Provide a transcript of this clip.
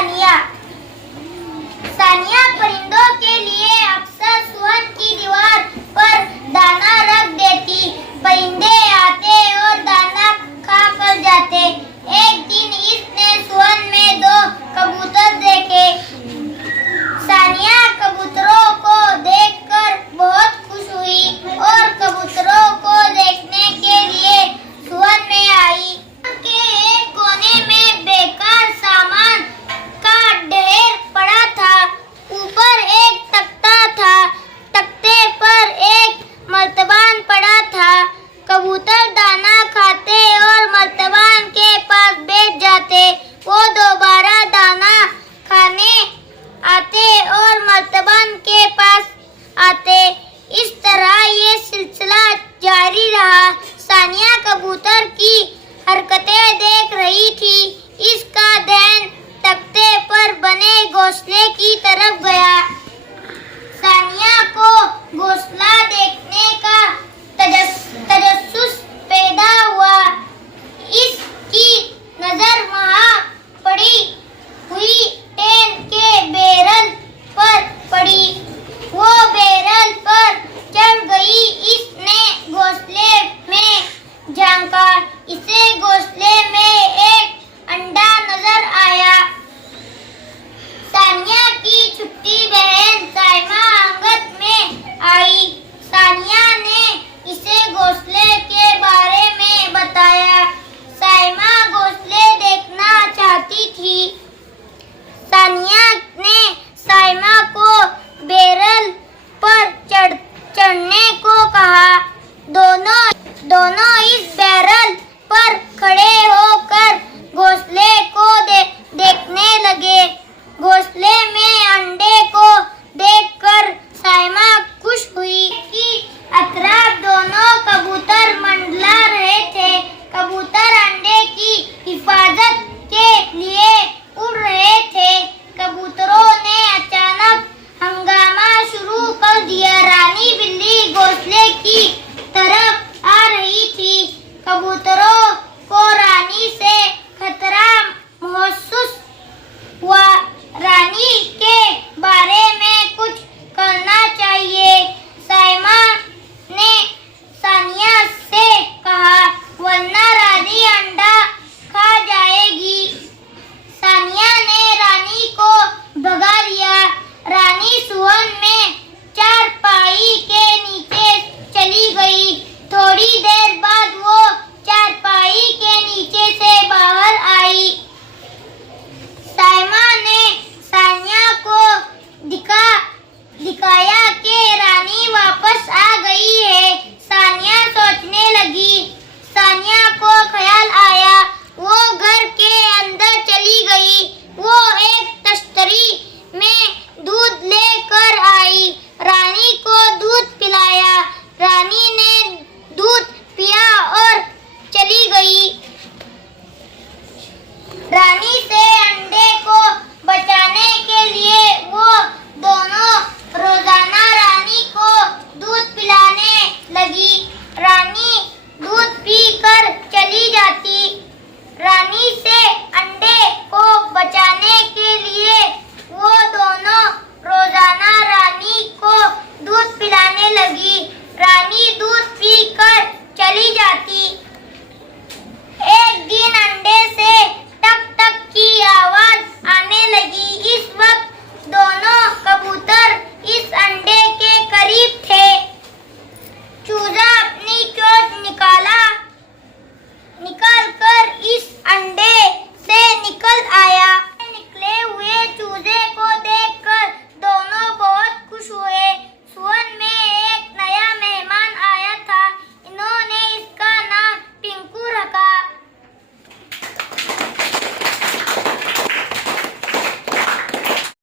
सानिया। सानिया परिंदों के लिए अक्सर सुअन की दीवार पर दाना रख देती। परिंदे आते और दाना खा कर जाते। एक दिन इसने सुअन में 2 कबूतर देखे। सानिया कबूतरों को देखकर बहुत खुश हुई और कबूतरों को देखने के लिए सुअन में आई। के एक कोने में बेकार सामान का ढेर पड़ा था। ऊपर एक तख्ता था। तख्ते पर एक मर्तबान पड़ा था। कबूतर दाना खाते और मर्तबान के पास बैठ जाते। वो दोबारा दाना खाने आते और मर्तबान के पास आते। इस तरह ये सिलसिला जारी रहा। सानिया कबूतर की हरकतें देख रही थी। इसका ध्यान तख्ते पर बने घोंसले की तरफ गया।